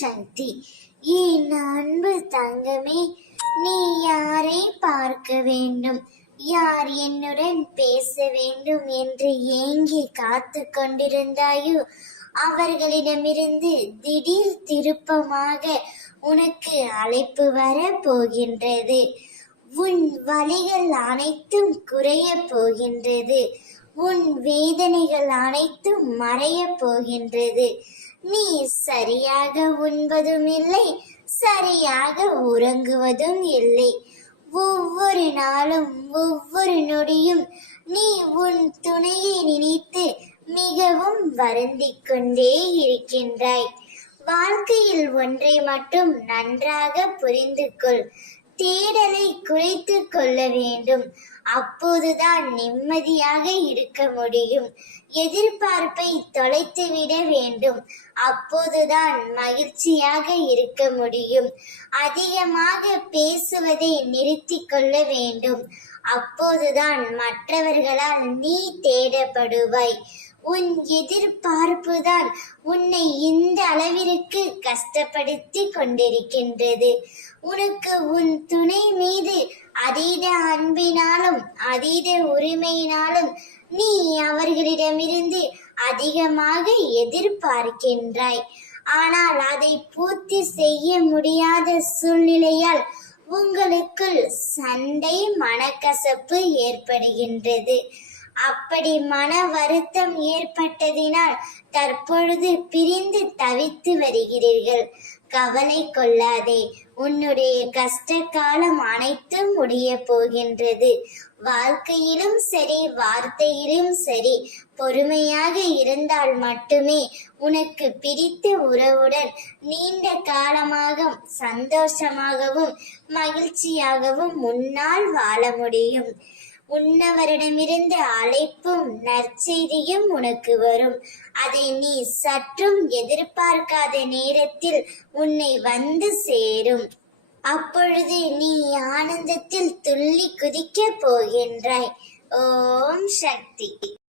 சக்தி. என் அன்பு தங்கமே, நீ யாரை பார்க்க வேண்டும், யார் என்னுடன் பேச வேண்டும் என்று ஏங்கி காத்து கொண்டிருந்தாயோ அவர்களிடமிருந்து திடீர் திருப்பமாக உனக்கு அழைப்பு வர போகின்றது. உன் வலிகள் அனைத்தும் குறைய போகின்றது. உன் வேதனைகள் அனைத்தும் மறைய போகின்றது. நீ சரியாக உண்பதும் இல்லை, சரியாக உறங்குவதும் இல்லை. ஒவ்வொரு நாளும் ஒவ்வொரு நொடியும் நீ உன் துணையை நினைத்து மிகவும் வருந்திக் கொண்டே இருக்கின்றாய். வாழ்க்கையில் ஒன்றை மட்டும் நன்றாக புரிந்து கொள். தேடலை குறைத்து கொள்ள வேண்டும். அப்போதுதான் நிம்மதியாக இருக்க முடியும். எதிர்பார்ப்பை தொலைத்துவிட வேண்டும். அப்போதுதான் மகிழ்ச்சியாக இருக்க முடியும். அதிகமாக பேசுவதை நிறுத்தி கொள்ள வேண்டும். அப்போதுதான் மற்றவர்களால் நீ தேடப்படுவாய். உன் எதிர்பார்ப்புதான் உன்னை இந்த அளவிற்கு கஷ்டப்படுத்தி கொண்டிருக்கின்றது. உனக்கு உன் துணை மீது அதீத அன்பினாலும் அதீத உரிமையினாலும் நீ அவர்களிடமிருந்து அதிகமாக எதிர்பார்க்கின்றாய். ஆனால் அதை பூர்த்தி செய்ய முடியாத சூழ்நிலையால் உங்களுக்குள் சண்டை, மனக்கசப்பு ஏற்படுகின்றது. அப்படி மன வருத்தம் ஏற்பட்டதினால் தற்பொழுது பிரிந்து தவித்து வருகிறீர்கள். கவலை கொள்ளாதே, உன்னுடைய கஷ்ட காலம் அனைத்தும் முடிய போகின்றது. வாழ்க்கையிலும் சரி, வார்த்தையிலும் சரி, பொறுமையாக இருந்தால் மட்டுமே உனக்கு பிடித்த உறவுடன் நீண்ட காலமாக சந்தோஷமாகவும் மகிழ்ச்சியாகவும் உன்னால் வாழ முடியும். உன்னவரிடமிருந்து அழைப்பும் நற்செய்தியும் உனக்கு வரும். அதை நீ சற்றும் எதிர்பார்க்காத நேரத்தில் உன்னை வந்து சேரும். அப்பொழுது நீ ஆனந்தத்தில் துள்ளி குதிக்க போகின்றாய். ஓம் சக்தி.